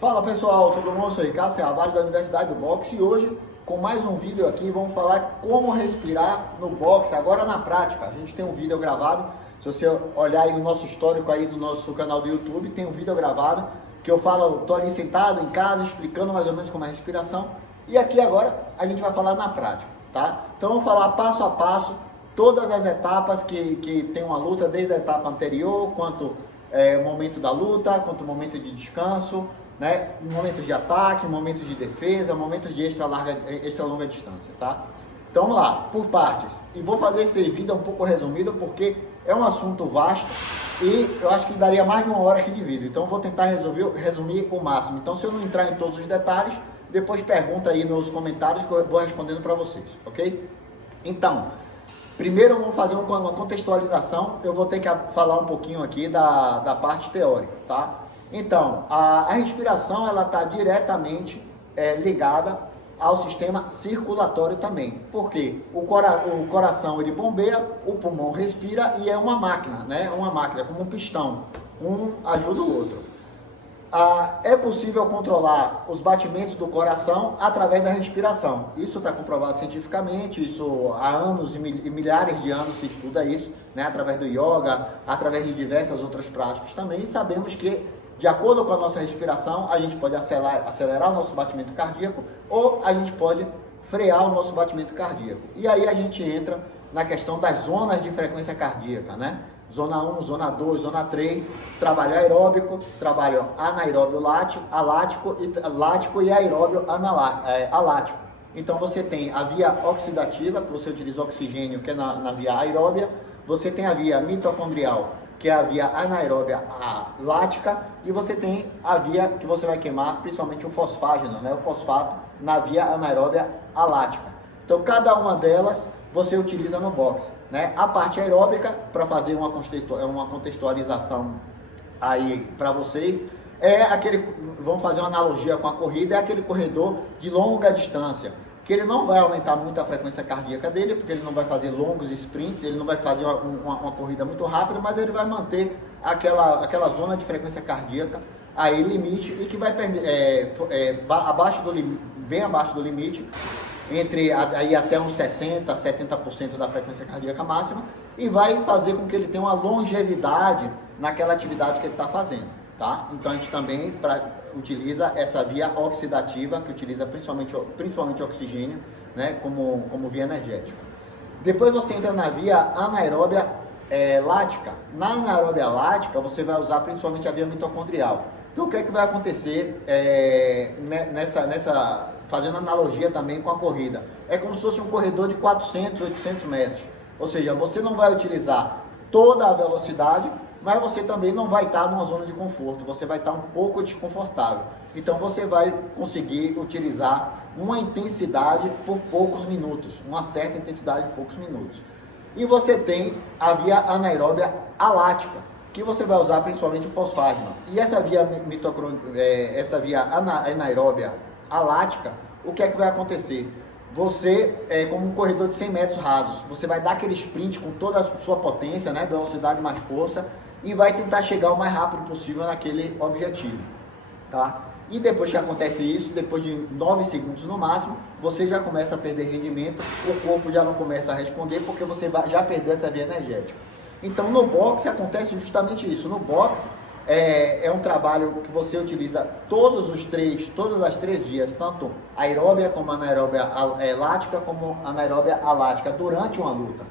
Fala pessoal, tudo bom? Eu sou Ricardo Serravalho da Universidade do Boxe e hoje com mais um vídeo aqui vamos falar como respirar no boxe, agora na prática. A gente tem um vídeo gravado, se você olhar aí no nosso histórico aí do nosso canal do YouTube, tem um vídeo gravado que eu falo, tô ali sentado em casa explicando mais ou menos como é a respiração e aqui agora a gente vai falar na prática, tá? Então vamos falar passo a passo todas as etapas que tem uma luta, desde a etapa anterior, quanto o momento da luta, quanto o momento de descanso, né? Momentos de ataque, momentos de defesa, momentos de extra longa distância, tá? Então vamos lá, por partes. E vou fazer esse vídeo um pouco resumido porque é um assunto vasto e eu acho que daria mais de uma hora aqui de vídeo. Então vou tentar resumir o máximo. Então se eu não entrar em todos os detalhes, depois pergunta aí nos comentários que eu vou respondendo para vocês, ok? Então, primeiro vamos fazer uma contextualização, eu vou ter que falar um pouquinho aqui da parte teórica, tá? Então, a respiração ela está diretamente ligada ao sistema circulatório também, porque o coração ele bombeia, o pulmão respira e é uma máquina, né? Uma máquina como um pistão, um ajuda o outro. É possível controlar os batimentos do coração através da respiração. Isso está comprovado cientificamente, isso há anos e milhares de anos se estuda isso, né? Através do yoga, através de diversas outras práticas também, e sabemos que, de acordo com a nossa respiração, a gente pode acelerar o nosso batimento cardíaco ou a gente pode frear o nosso batimento cardíaco. E aí a gente entra na questão das zonas de frequência cardíaca, né? Zona 1, Zona 2, Zona 3, trabalho aeróbico, trabalho anaeróbio lático e aeróbio alático. Então você tem a via oxidativa, que você utiliza oxigênio, que é na via aeróbia, você tem a via mitocondrial, que é a via anaeróbia lática, e você tem a via que você vai queimar, principalmente o fosfágeno, né? O fosfato, na via anaeróbia alática. Então cada uma delas você utiliza no boxe, né? A parte aeróbica, para fazer uma contextualização aí para vocês, é aquele, vamos fazer uma analogia com a corrida, é aquele corredor de longa distância, que ele não vai aumentar muito a frequência cardíaca dele, porque ele não vai fazer longos sprints, ele não vai fazer uma corrida muito rápida, mas ele vai manter aquela zona de frequência cardíaca aí limite, e que vai bem abaixo do limite, entre aí até uns 60%, 70% da frequência cardíaca máxima, e vai fazer com que ele tenha uma longevidade naquela atividade que ele está fazendo, tá? Então a gente também utiliza essa via oxidativa, que utiliza principalmente oxigênio, né, como via energética. Depois você entra na via anaeróbia lática. Na anaeróbia lática você vai usar principalmente a via mitocondrial. Então o que é que vai acontecer fazendo analogia também com a corrida? É como se fosse um corredor de 400, 800 metros. Ou seja, você não vai utilizar toda a velocidade, mas você também não vai estar numa zona de conforto. Você vai estar um pouco desconfortável. Então você vai conseguir utilizar uma intensidade por poucos minutos, uma certa intensidade por poucos minutos. E você tem a via anaeróbia alática, que você vai usar principalmente o fosfágeno. E essa via anaeróbia alática, o que é que vai acontecer? Você, como um corredor de 100 metros rasos, você vai dar aquele sprint com toda a sua potência, né, velocidade mais força, e vai tentar chegar o mais rápido possível naquele objetivo, tá? E depois que acontece isso, depois de 9 segundos no máximo, você já começa a perder rendimento, o corpo já não começa a responder, porque você já perdeu essa via energética. Então no boxe acontece justamente isso. No boxe é um trabalho que você utiliza todas as três vias, tanto aeróbia como anaeróbia lática, como anaeróbia alática, durante uma luta.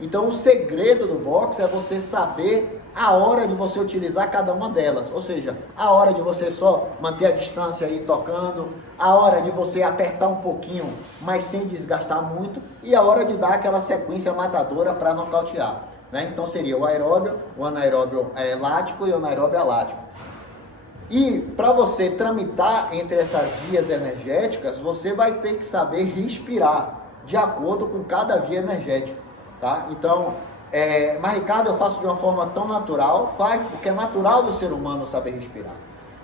Então o segredo do boxe é você saber a hora de você utilizar cada uma delas, ou seja, a hora de você só manter a distância aí tocando, a hora de você apertar um pouquinho, mas sem desgastar muito, e a hora de dar aquela sequência matadora para nocautear, né? Então seria o aeróbio, o anaeróbio lático e o anaeróbio alático. E para você tramitar entre essas vias energéticas, você vai ter que saber respirar de acordo com cada via energética, tá? Então, mas Ricardo, eu faço de uma forma tão natural, porque é natural do ser humano saber respirar.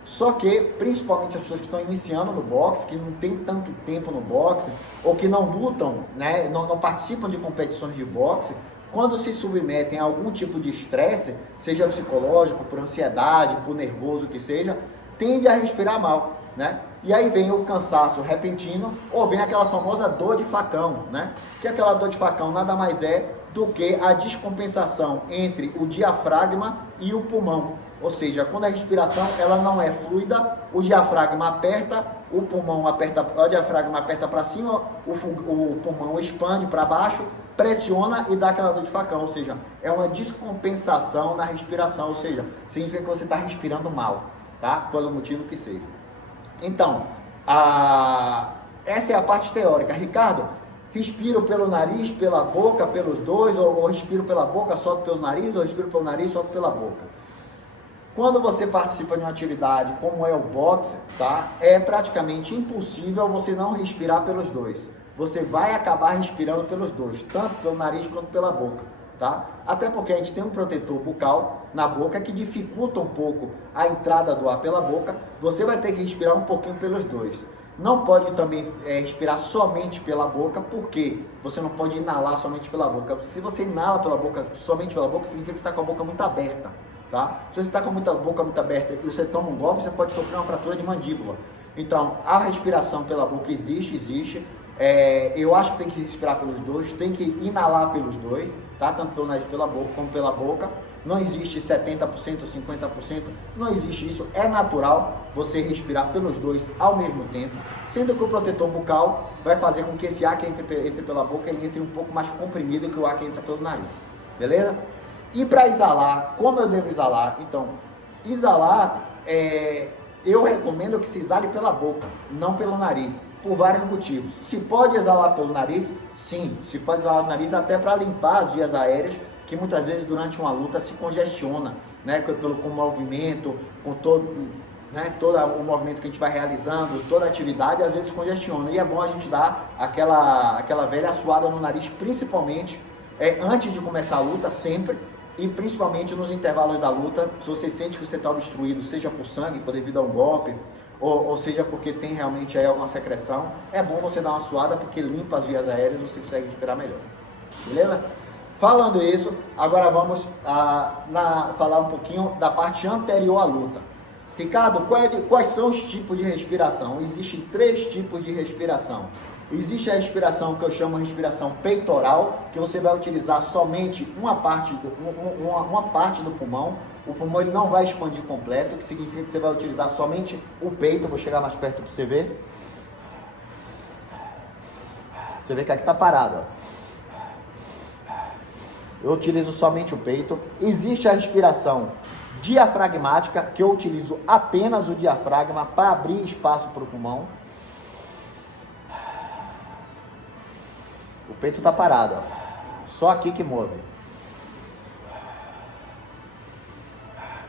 Só que, principalmente as pessoas que estão iniciando no boxe, que não tem tanto tempo no boxe, ou que não lutam, né, não participam de competições de boxe, quando se submetem a algum tipo de estresse, seja psicológico, por ansiedade, por nervoso que seja, tende a respirar mal, né? E aí vem o cansaço repentino ou vem aquela famosa dor de facão, né? Que aquela dor de facão nada mais é do que a descompensação entre o diafragma e o pulmão. Ou seja, quando a respiração ela não é fluida, o diafragma aperta, o pulmão aperta, o diafragma aperta para cima, o pulmão expande para baixo, pressiona e dá aquela dor de facão. Ou seja, é uma descompensação na respiração, ou seja, significa que você está respirando mal, tá? Pelo motivo que seja. Então, essa é a parte teórica. Ricardo, respiro pelo nariz, pela boca, pelos dois, ou respiro pela boca, solto pelo nariz, ou respiro pelo nariz, solto pela boca. Quando você participa de uma atividade como é o boxe, tá? É praticamente impossível você não respirar pelos dois. Você vai acabar respirando pelos dois, tanto pelo nariz quanto pela boca, tá? Até porque a gente tem um protetor bucal na boca que dificulta um pouco a entrada do ar pela boca. Você vai ter que respirar um pouquinho pelos dois. Não pode também respirar somente pela boca, porque você não pode inalar somente pela boca. Se você inala pela boca, somente pela boca, significa que você está com a boca muito aberta. Tá? Se você está com a boca muito aberta e você toma um golpe, você pode sofrer uma fratura de mandíbula. Então, a respiração pela boca existe. Eu acho que tem que respirar pelos dois, tem que inalar pelos dois, tá? Tanto pelo nariz pela boca como pela boca. Não existe 70%, 50%, não existe isso. É natural você respirar pelos dois ao mesmo tempo, sendo que o protetor bucal vai fazer com que esse ar que entre pela boca ele entre um pouco mais comprimido que o ar que entra pelo nariz. Beleza? E para exalar, como eu devo exalar? Então, exalar, eu recomendo que se exale pela boca, não pelo nariz, por vários motivos. Se pode exalar pelo nariz? Sim, se pode exalar pelo nariz até para limpar as vias aéreas, que muitas vezes durante uma luta se congestiona, né, com o movimento, com todo o movimento que a gente vai realizando, toda a atividade, às vezes congestiona. E é bom a gente dar aquela velha suada no nariz, principalmente antes de começar a luta, sempre. E principalmente nos intervalos da luta, se você sente que você está obstruído, seja por sangue, devido a um golpe, ou seja porque tem realmente aí alguma secreção, é bom você dar uma suada, porque limpa as vias aéreas e você consegue respirar melhor. Beleza? Falando isso, agora vamos falar um pouquinho da parte anterior à luta. Ricardo, quais são os tipos de respiração? Existem 3 tipos de respiração. Existe a respiração que eu chamo de respiração peitoral, que você vai utilizar somente uma parte do pulmão. O pulmão ele não vai expandir completo, que significa que você vai utilizar somente o peito. Vou chegar mais perto para você ver. Você vê que aqui está parado, ó. Eu utilizo somente o peito. Existe a respiração diafragmática, que eu utilizo apenas o diafragma para abrir espaço para o pulmão. O peito está parado, ó. Só aqui que move.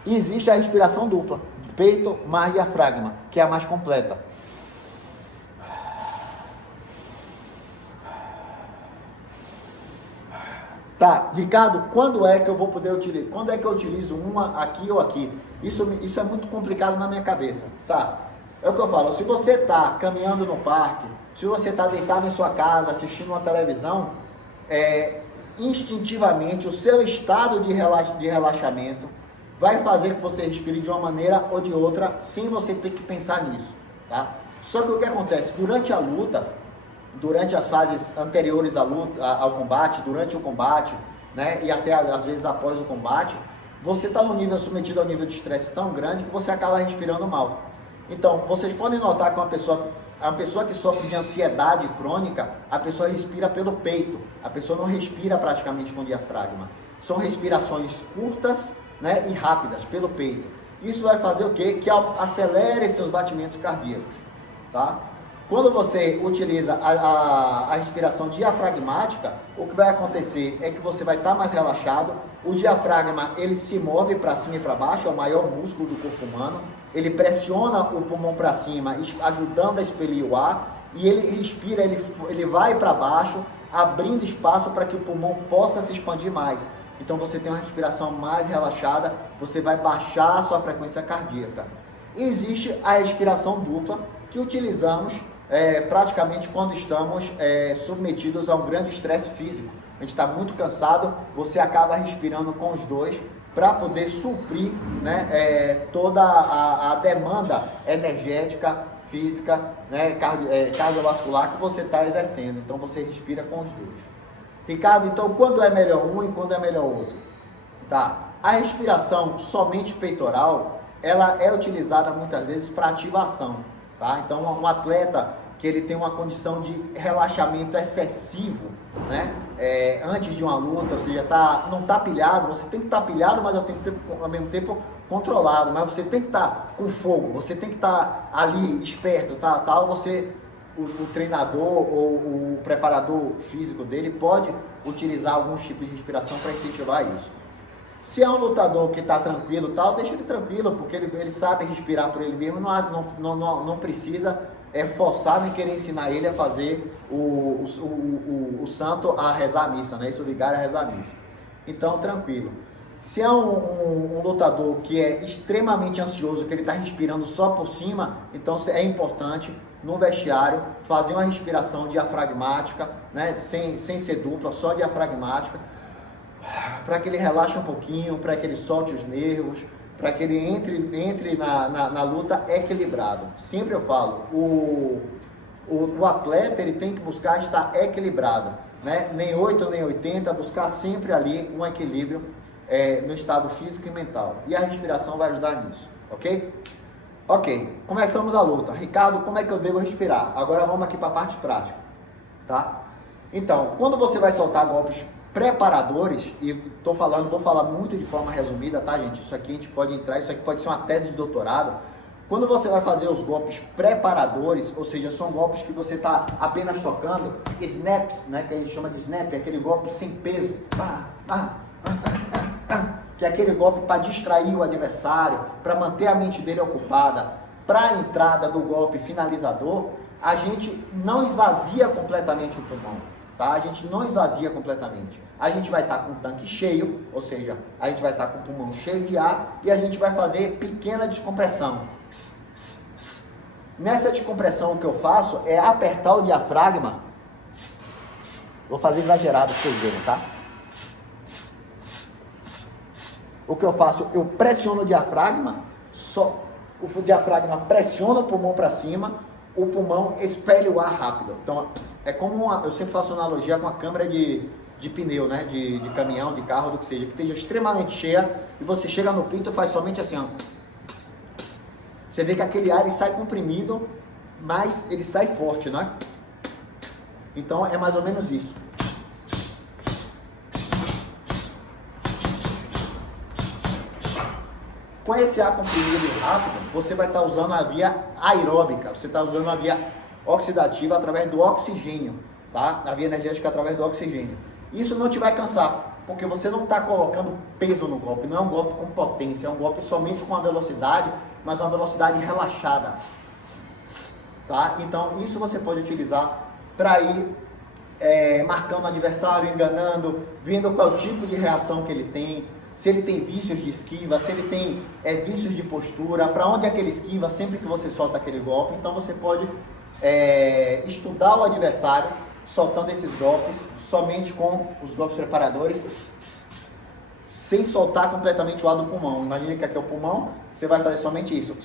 E existe a respiração dupla, peito mais diafragma, que é a mais completa. Tá, Ricardo, quando é que eu vou poder utilizar? Quando é que eu utilizo uma aqui ou aqui? Isso é muito complicado na minha cabeça. Tá, é o que eu falo. Se você está caminhando no parque, se você está deitado em sua casa, assistindo uma televisão, instintivamente o seu estado de relaxamento vai fazer que você respire de uma maneira ou de outra, sem você ter que pensar nisso, tá? Só que o que acontece? Durante a luta, durante as fases anteriores ao combate, durante o combate, né, e até às vezes após o combate, você está submetido a um nível de estresse tão grande que você acaba respirando mal. Então, vocês podem notar que a pessoa que sofre de ansiedade crônica, a pessoa respira pelo peito, a pessoa não respira praticamente com o diafragma. São respirações curtas, né, e rápidas pelo peito. Isso vai fazer o quê? Que acelere seus batimentos cardíacos, tá? Quando você utiliza a respiração diafragmática, o que vai acontecer é que você vai estar mais relaxado. O diafragma, ele se move para cima e para baixo, é o maior músculo do corpo humano. Ele pressiona o pulmão para cima, ajudando a expelir o ar, e ele respira, ele vai para baixo, abrindo espaço para que o pulmão possa se expandir mais. Então você tem uma respiração mais relaxada, você vai baixar a sua frequência cardíaca. Existe a respiração dupla, que utilizamos praticamente quando estamos submetidos a um grande estresse físico. A gente está muito cansado, você acaba respirando com os dois para poder suprir, né, toda a demanda energética, física, né, cardiovascular que você está exercendo. Então você respira com os dois. Ricardo, então quando é melhor um e quando é melhor outro? Tá. A respiração somente peitoral, ela é utilizada muitas vezes para ativação, tá? Então um atleta que ele tem uma condição de relaxamento excessivo, né? Antes de uma luta, ou seja, não está pilhado, você tem que estar pilhado, mas ao mesmo tempo controlado, mas você tem que estar com fogo, você tem que estar ali esperto, tal, o treinador ou o preparador físico dele pode utilizar alguns tipos de respiração para incentivar isso. Se é um lutador que está tranquilo, tal, deixa ele tranquilo, porque ele sabe respirar por ele mesmo, não precisa forçar nem querer ensinar ele a fazer o santo a rezar a missa, né? Isso o vigário a rezar a missa. Então, tranquilo. Se é um lutador que é extremamente ansioso, que ele está respirando só por cima, então é importante no vestiário fazer uma respiração diafragmática, né? Sem ser dupla, só diafragmática, para que ele relaxe um pouquinho, para que ele solte os nervos, para que ele entre na luta equilibrado. Sempre eu falo, o atleta ele tem que buscar estar equilibrado, né? Nem 8 nem 80, buscar sempre ali um equilíbrio no estado físico e mental. E a respiração vai ajudar nisso, ok? Ok, começamos a luta. Ricardo, como é que eu devo respirar? Agora vamos aqui para a parte prática, tá? Então, quando você vai soltar golpes preparadores, e vou falar muito de forma resumida, tá, gente? Isso aqui a gente pode entrar, isso aqui pode ser uma tese de doutorado. Quando você vai fazer os golpes preparadores, ou seja, são golpes que você está apenas tocando, snaps, né, que a gente chama de snap, aquele golpe sem peso, que é aquele golpe para distrair o adversário, para manter a mente dele ocupada, para a entrada do golpe finalizador, a gente não esvazia completamente o pulmão. Tá? A gente não esvazia completamente. A gente vai estar com o tanque cheio, ou seja, a gente vai estar com o pulmão cheio de ar e a gente vai fazer pequena descompressão. Nessa descompressão o que eu faço é apertar o diafragma. Vou fazer exagerado para vocês verem, tá? O que eu faço? Eu pressiono o diafragma, o diafragma pressiona o pulmão para cima, o pulmão expele o ar rápido. Então, é como eu sempre faço analogia com a câmara de pneu, né? De caminhão, de carro, do que seja, que esteja extremamente cheia e você chega no pinto e faz somente assim, ó. Você vê que aquele ar ele sai comprimido, mas ele sai forte, né? Então, é mais ou menos isso. Com esse ar comprimido e rápido, você vai estar usando a via aeróbica, você está usando a via oxidativa através do oxigênio, tá? A via energética através do oxigênio. Isso não te vai cansar, porque você não está colocando peso no golpe, não é um golpe com potência, é um golpe somente com a velocidade, mas uma velocidade relaxada, tá? Então, isso você pode utilizar para ir marcando o adversário, enganando, vendo qual tipo de reação que ele tem, se ele tem vícios de esquiva, se ele tem vícios de postura, para onde é que ele esquiva sempre que você solta aquele golpe. Então você pode estudar o adversário soltando esses golpes somente com os golpes preparadores, sem soltar completamente o ar do pulmão. Imagina que aqui é o pulmão, você vai fazer somente isso.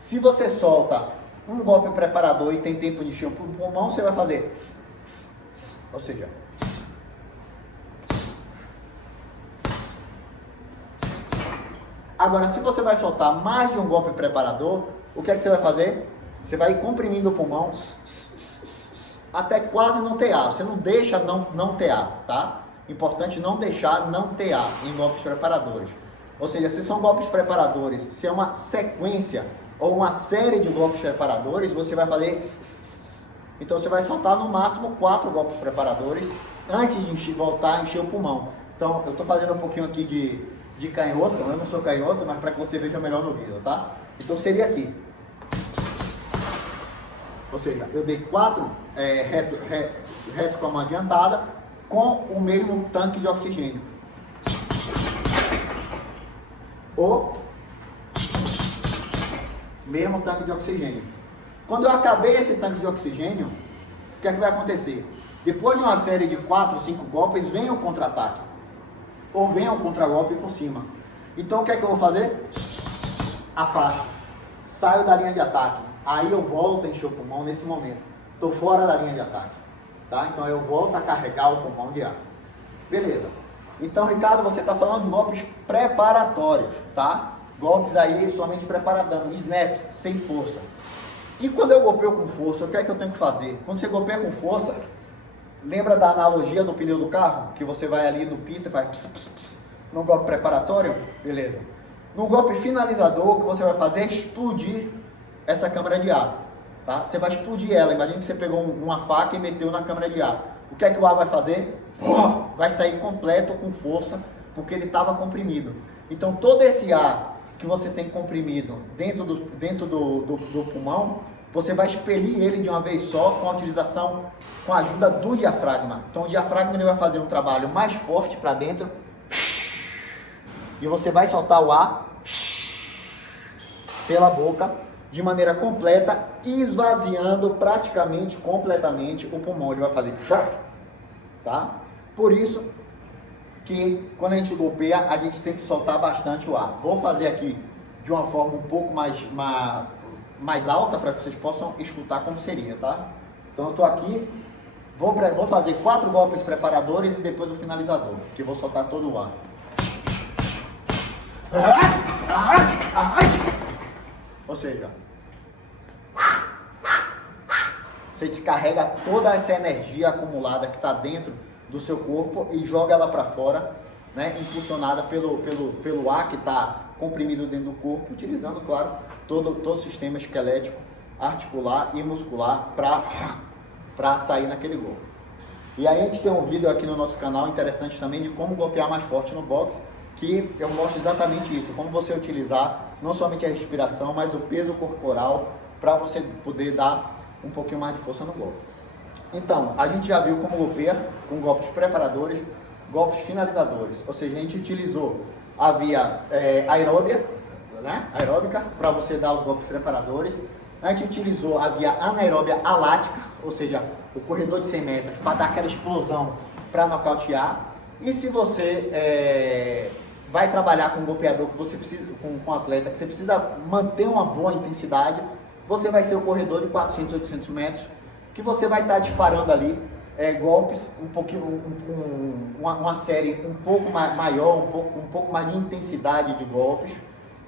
Se você solta um golpe preparador e tem tempo de encher o pulmão, você vai fazer, ou seja, agora, se você vai soltar mais de um golpe preparador, o que é que você vai fazer? Você vai ir comprimindo o pulmão até quase não ter ar. Você não deixa não ter ar, tá? Importante não deixar não ter ar em golpes preparadores. Ou seja, se são golpes preparadores, se é uma sequência ou uma série de golpes preparadores, você vai fazer... Então você vai soltar no máximo 4 golpes preparadores antes de voltar a encher o pulmão. Então, eu estou fazendo um pouquinho aqui de canhoto, eu não sou canhoto, mas para que você veja melhor no vídeo, tá? Então seria aqui. Ou seja, eu dei 4 retos com a mão adiantada com o mesmo tanque de oxigênio. O mesmo tanque de oxigênio. Quando eu acabei esse tanque de oxigênio, o que é que vai acontecer? Depois de uma série de 4, 5 golpes, vem o contra-ataque. Ou vem o contra-golpe por cima. Então o que é que eu vou fazer? Afasto. Saio da linha de ataque. Aí eu volto a encher o pulmão nesse momento. Estou fora da linha de ataque. Tá? Então eu volto a carregar o pulmão de ar. Beleza. Então, Ricardo, você está falando de golpes preparatórios, tá? Golpes aí somente preparadão, snaps, sem força. E quando eu golpeio com força, o que é que eu tenho que fazer? Quando você golpeia com força, lembra da analogia do pneu do carro? Que você vai ali no pita e faz ps, ps, ps, no golpe preparatório? Beleza. No golpe finalizador, o que você vai fazer é explodir essa câmara de ar, tá? Você vai explodir ela. Imagina que você pegou uma faca e meteu na câmara de ar. O que é que o ar vai fazer? Vai sair completo com força, porque ele estava comprimido. Então todo esse ar que você tem comprimido dentro do pulmão, você vai expelir ele de uma vez só com a utilização, com a ajuda do diafragma. Então o diafragma ele vai fazer um trabalho mais forte para dentro e você vai soltar o ar pela boca de maneira completa, esvaziando praticamente completamente o pulmão. Ele vai fazer, tá? Por isso que quando a gente golpeia, a gente tem que soltar bastante o ar. Vou fazer aqui de uma forma um pouco mais alta para que vocês possam escutar como seria, tá? Então eu estou aqui, vou fazer 4 golpes preparadores e depois o finalizador, que eu vou soltar todo o ar. Ou seja, você descarrega toda essa energia acumulada que está dentro do seu corpo e joga ela para fora, né, impulsionada pelo ar que está comprimido dentro do corpo, utilizando, claro, todo o sistema esquelético, articular e muscular para sair naquele golpe. E aí a gente tem um vídeo aqui no nosso canal interessante também de como golpear mais forte no boxe, que eu mostro exatamente isso, como você utilizar não somente a respiração, mas o peso corporal para você poder dar um pouquinho mais de força no golpe. Então, a gente já viu como golpeia com golpes preparadores, golpes finalizadores, ou seja, a gente utilizou a via aeróbica, né? Aeróbica, para você dar os golpes preparadores. A gente utilizou a via anaeróbia alática, ou seja, o corredor de 100 metros, para dar aquela explosão para nocautear. E se você vai trabalhar com um golpeador que você precisa, com um atleta que você precisa manter uma boa intensidade, você vai ser o corredor de 400, 800 metros, que você vai estar disparando ali golpes, uma série um pouco maior, um pouco mais de intensidade de golpes,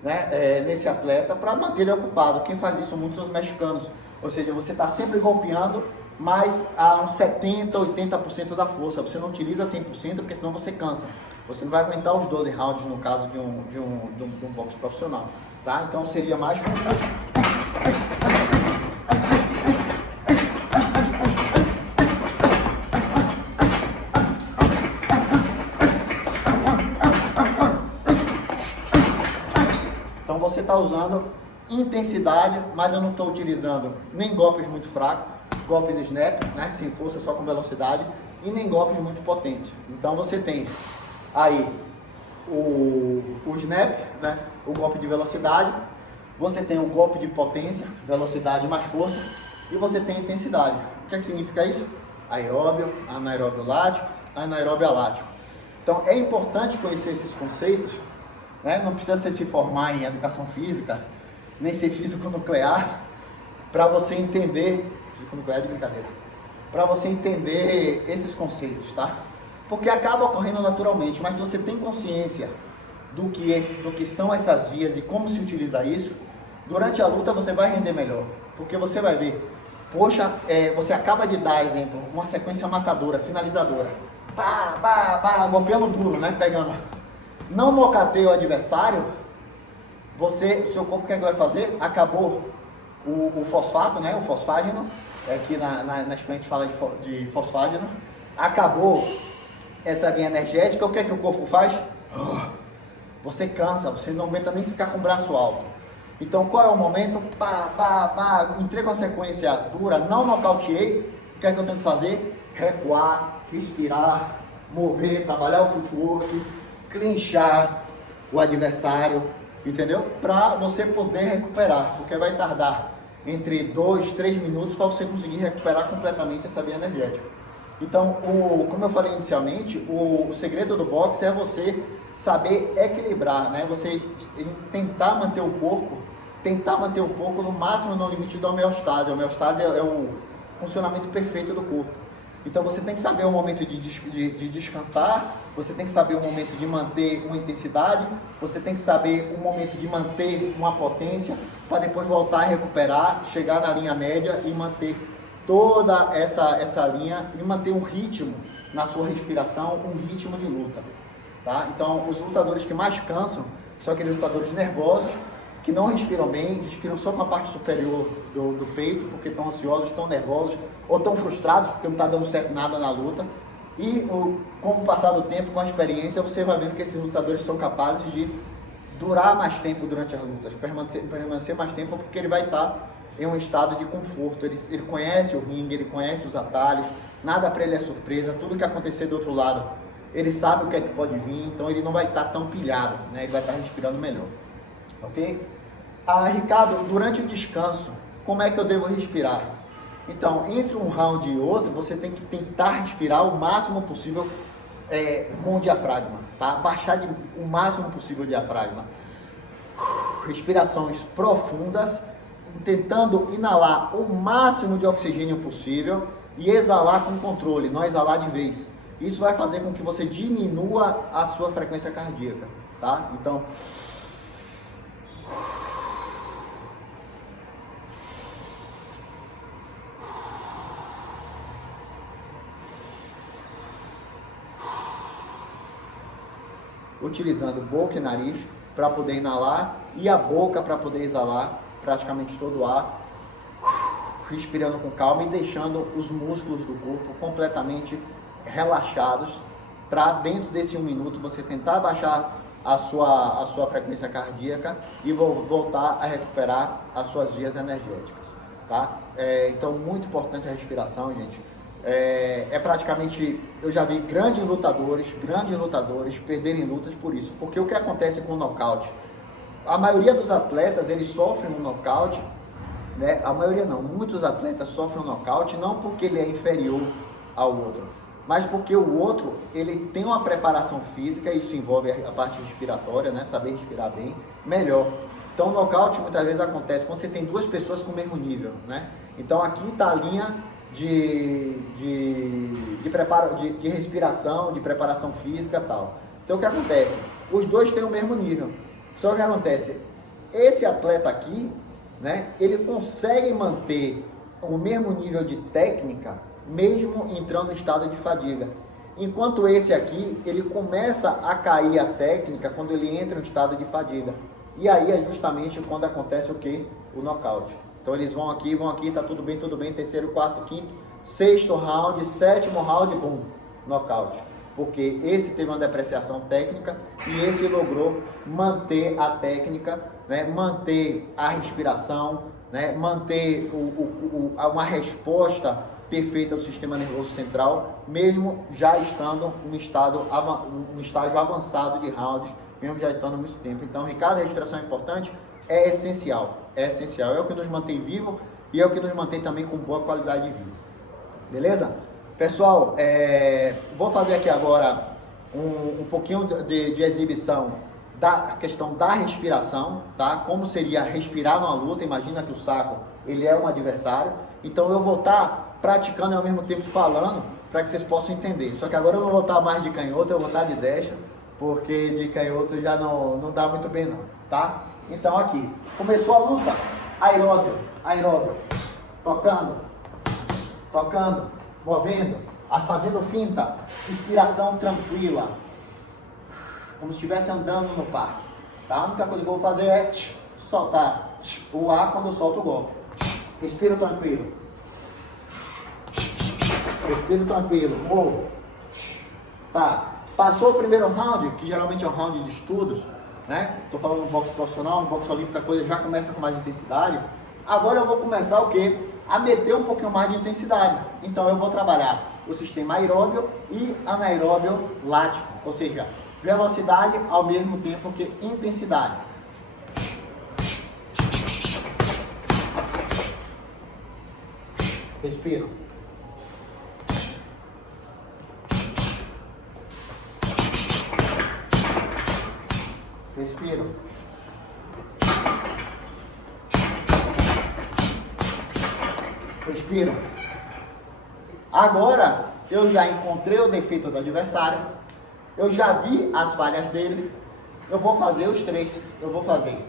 né, nesse atleta, para manter ele ocupado. Quem faz isso muito são os mexicanos, ou seja, você está sempre golpeando, mas a uns 70%, 80% da força, você não utiliza 100%, porque senão você cansa. Você não vai aguentar os 12 rounds no caso de um boxe profissional, tá? Então seria mais... Então você está usando intensidade, mas eu não estou utilizando nem golpes muito fracos, golpes snap, né, sem força, só com velocidade, e nem golpes muito potentes. Então você tem aí o snap, né, o golpe de velocidade, você tem o golpe de potência, velocidade mais força, e você tem intensidade. O que é que significa isso? Aeróbio, anaeróbio lático, anaeróbio alático. Então é importante conhecer esses conceitos, né? Não precisa se formar em educação física, nem ser físico nuclear, para você entender, físico nuclear é de brincadeira, para você entender esses conceitos, tá? Porque acaba ocorrendo naturalmente, mas se você tem consciência do que são essas vias e como se utiliza isso, durante a luta você vai render melhor, porque você vai ver, poxa, você acaba de dar, exemplo, uma sequência matadora, finalizadora, golpeando duro, né, pegando, não nocateia o adversário, o seu corpo o que é que vai fazer? Acabou o fosfato, né, o fosfágeno, aqui na Espanha a gente fala de fosfágeno, acabou essa via energética, o que é que o corpo faz? Você cansa, você não aguenta nem ficar com o braço alto. Então qual é o momento? Entrei com a sequência dura, não nocauteei, o que é que eu tenho que fazer? Recuar, respirar, mover, trabalhar o footwork, clinchar o adversário, entendeu? Para você poder recuperar, porque vai tardar entre 2, 3 minutos para você conseguir recuperar completamente essa via energética. Então, como eu falei inicialmente, o segredo do boxe é você saber equilibrar, né? Você tentar manter o corpo no máximo no limite da homeostase. A homeostase é o funcionamento perfeito do corpo. Então você tem que saber o momento de descansar, você tem que saber o momento de manter uma intensidade, você tem que saber o momento de manter uma potência, para depois voltar a recuperar, chegar na linha média e manter toda essa linha e manter um ritmo na sua respiração, um ritmo de luta. Tá? Então os lutadores que mais cansam são aqueles lutadores nervosos, que não respiram bem, respiram só com a parte superior do peito, porque estão ansiosos, estão nervosos, ou estão frustrados porque não está dando certo nada na luta. E com o passar do tempo, com a experiência, você vai vendo que esses lutadores são capazes de durar mais tempo durante as lutas, permanecer mais tempo, porque ele vai estar em um estado de conforto, ele conhece o ringue, ele conhece os atalhos, nada para ele é surpresa, tudo que acontecer do outro lado, ele sabe o que é que pode vir, então ele não vai estar tão pilhado, né? Ele vai estar respirando melhor. Ok? Ricardo, durante o descanso, como é que eu devo respirar? Então, entre um round e outro, você tem que tentar respirar o máximo possível com o diafragma, tá? Baixar o máximo possível o diafragma. Respirações profundas, tentando inalar o máximo de oxigênio possível e exalar com controle, não exalar de vez. Isso vai fazer com que você diminua a sua frequência cardíaca, tá? Então, utilizando boca e nariz para poder inalar e a boca para poder exalar praticamente todo o ar, respirando com calma e deixando os músculos do corpo completamente relaxados, para dentro desse 1 minuto você tentar baixar a sua frequência cardíaca e voltar a recuperar as suas vias energéticas, tá? Então, muito importante a respiração, gente. Praticamente, eu já vi grandes lutadores perderem lutas por isso, porque o que acontece com o nocaute? A maioria dos atletas, eles sofrem um nocaute, né? A maioria não, muitos atletas sofrem um nocaute não porque ele é inferior ao outro, mas porque o outro, ele tem uma preparação física, isso envolve a parte respiratória, né? Saber respirar bem, melhor. Então o nocaute muitas vezes acontece quando você tem duas pessoas com o mesmo nível, né? Então aqui está a linha de respiração, de preparação física e tal. Então o que acontece? Os dois têm o mesmo nível. Só que o que acontece? Esse atleta aqui, né, ele consegue manter o mesmo nível de técnica, mesmo entrando em estado de fadiga. Enquanto esse aqui, ele começa a cair a técnica quando ele entra em estado de fadiga. E aí é justamente quando acontece o quê? O nocaute. Então eles vão aqui, tá tudo bem, terceiro, quarto, quinto, sexto round, sétimo round, bum, nocaute. Porque esse teve uma depreciação técnica e esse logrou manter a técnica, né, manter a respiração, né, manter uma resposta perfeita do sistema nervoso central, mesmo já estando no estágio avançado de rounds, mesmo já estando há muito tempo. Então, Ricardo, a respiração é importante? É essencial, é o que nos mantém vivo e é o que nos mantém também com boa qualidade de vida. Beleza? Pessoal, vou fazer aqui agora um pouquinho de exibição da questão da respiração, tá? Como seria respirar numa luta. Imagina que o saco, ele é um adversário, então eu vou estar praticando e ao mesmo tempo falando para que vocês possam entender. Só que agora eu não vou estar mais de canhoto, eu vou estar de destra, porque de canhoto já não dá muito bem não, tá? Então aqui, começou a luta, aeróbio, tocando, movendo, fazendo finta, inspiração tranquila, como se estivesse andando no parque, tá? A única coisa que eu vou fazer é soltar o ar quando eu solto o golpe. Respiro tranquilo, movo, tá? Passou o primeiro round, que geralmente é um round de estudos, né? Tô falando no boxe profissional, no boxe olímpico a coisa já começa com mais intensidade. Agora eu vou começar o quê? A meter um pouquinho mais de intensidade. Então eu vou trabalhar o sistema aeróbio e anaeróbio lático, ou seja, velocidade ao mesmo tempo que intensidade. Respiro. Respiro. Respiro. Agora eu já encontrei o defeito do adversário, eu já vi as falhas dele, eu vou fazer os três. Eu vou fazer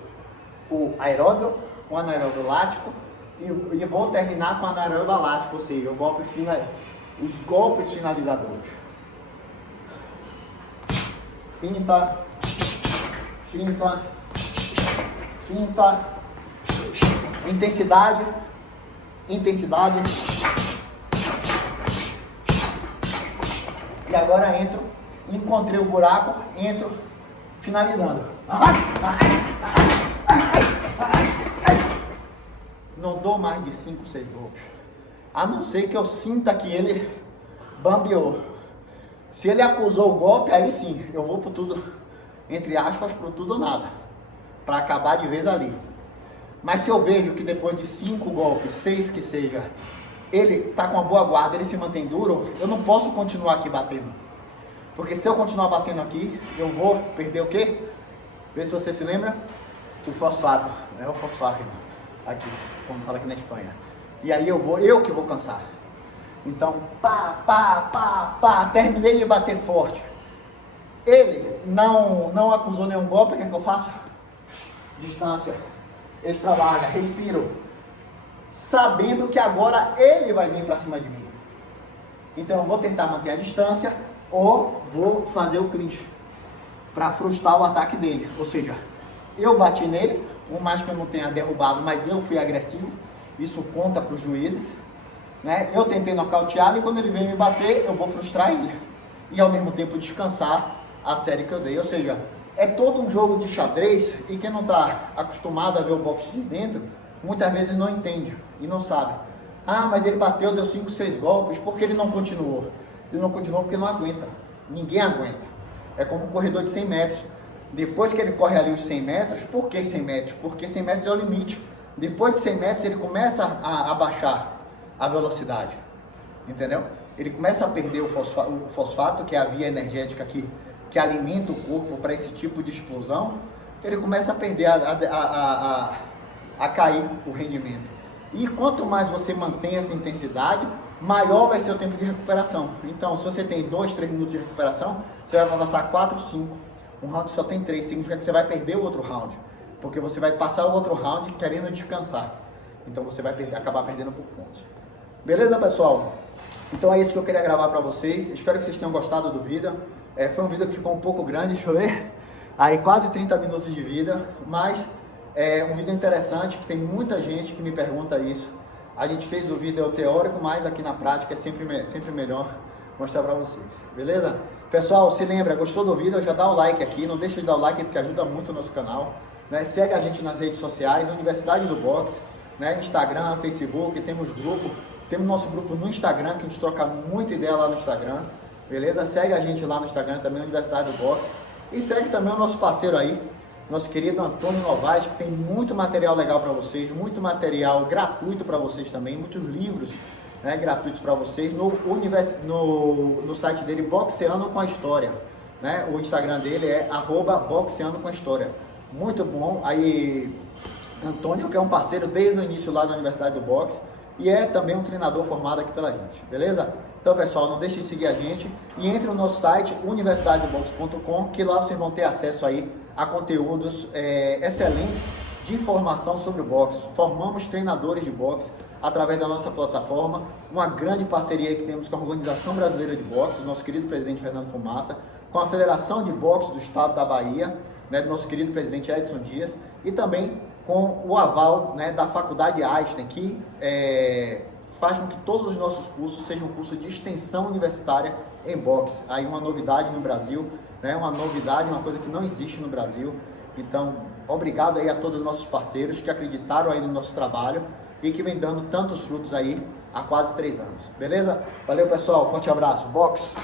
o aeróbio, o anaeróbio lático e vou terminar com o anaeróbio lático, ou seja, os golpes finalizadores. Finta, finta, finta, intensidade, intensidade. E agora entro, encontrei o buraco, entro, finalizando. Não dou mais de 5, 6 golpes. A não ser que eu sinta que ele bambeou. Se ele acusou o golpe, aí sim, eu vou pro tudo, entre aspas, pro tudo ou nada. Para acabar de vez ali. Mas se eu vejo que depois de 5 golpes, 6 que seja, ele tá com uma boa guarda, ele se mantém duro, eu não posso continuar aqui batendo. Porque se eu continuar batendo aqui, eu vou perder o quê? Vê se você se lembra. O fosfato. É o fosfato aqui, como fala aqui na Espanha. E aí eu que vou cansar. Então, terminei de bater forte. Ele não acusou nenhum golpe, o que é que eu faço? Distância. Extra larga, respiro. Sabendo que agora ele vai vir para cima de mim. Então eu vou tentar manter a distância ou vou fazer o clinch para frustrar o ataque dele. Ou seja, eu bati nele, por mais que eu não tenha derrubado, mas eu fui agressivo. Isso conta para os juízes, né? Eu tentei nocauteá-lo e quando ele vem me bater, eu vou frustrar ele. E ao mesmo tempo descansar a série que eu dei. Ou seja, é todo um jogo de xadrez e quem não está acostumado a ver o boxe de dentro, muitas vezes não entende e não sabe. Ah, mas ele bateu, deu 5, 6 golpes, por que ele não continuou? Ele não continuou porque não aguenta. Ninguém aguenta. É como um corredor de 100 metros. Depois que ele corre ali os 100 metros, por que 100 metros? Porque 100 metros é o limite. Depois de 100 metros ele começa a baixar a velocidade. Entendeu? Ele começa a perder o fosfato, que é a via energética que alimenta o corpo para esse tipo de explosão. Ele começa a perder, a cair o rendimento. E quanto mais você mantém essa intensidade, maior vai ser o tempo de recuperação. Então, se você tem 2, 3 minutos de recuperação, você vai avançar 4, 5. Um round só tem 3, significa que você vai perder o outro round. Porque você vai passar o outro round querendo descansar. Então você vai acabar perdendo por pontos. Beleza, pessoal? Então é isso que eu queria gravar para vocês. Espero que vocês tenham gostado do vídeo. Foi um vídeo que ficou um pouco grande, deixa eu ver. Aí quase 30 minutos de vida, mas é um vídeo interessante, que tem muita gente que me pergunta isso. A gente fez o vídeo teórico, mas aqui na prática é sempre melhor mostrar para vocês, beleza? Pessoal, se lembra, gostou do vídeo, já dá o like aqui, não deixa de dar o like porque ajuda muito o nosso canal, né? Segue a gente nas redes sociais, Universidade do Boxe, né? Instagram, Facebook, temos nosso grupo no Instagram, que a gente troca muita ideia lá no Instagram, beleza? Segue a gente lá no Instagram também, Universidade do Boxe, e segue também o nosso parceiro aí, nosso querido Antônio Novaes, que tem muito material legal para vocês, muito material gratuito para vocês também, muitos livros, né, gratuitos para vocês no site dele, Boxeando com a História, né? O Instagram dele é @boxeando com a História. Muito bom. Aí Antônio, que é um parceiro desde o início lá da Universidade do Boxe e é também um treinador formado aqui pela gente, beleza? Então, pessoal, não deixe de seguir a gente e entre no nosso site universidadedoboxe.com, que lá vocês vão ter acesso aí a conteúdos excelentes de informação sobre o boxe. Formamos treinadores de boxe através da nossa plataforma, uma grande parceria que temos com a Organização Brasileira de Boxe, do nosso querido presidente Fernando Fumaça, com a Federação de Boxe do Estado da Bahia, né, do nosso querido presidente Edson Dias, e também com o aval, né, da Faculdade Einstein, que faz com que todos os nossos cursos sejam cursos de extensão universitária em boxe. Aí uma novidade no Brasil, né, uma coisa que não existe no Brasil. Então, obrigado aí a todos os nossos parceiros que acreditaram aí no nosso trabalho e que vem dando tantos frutos aí há quase 3 anos. Beleza? Valeu, pessoal. Forte abraço. Boxe!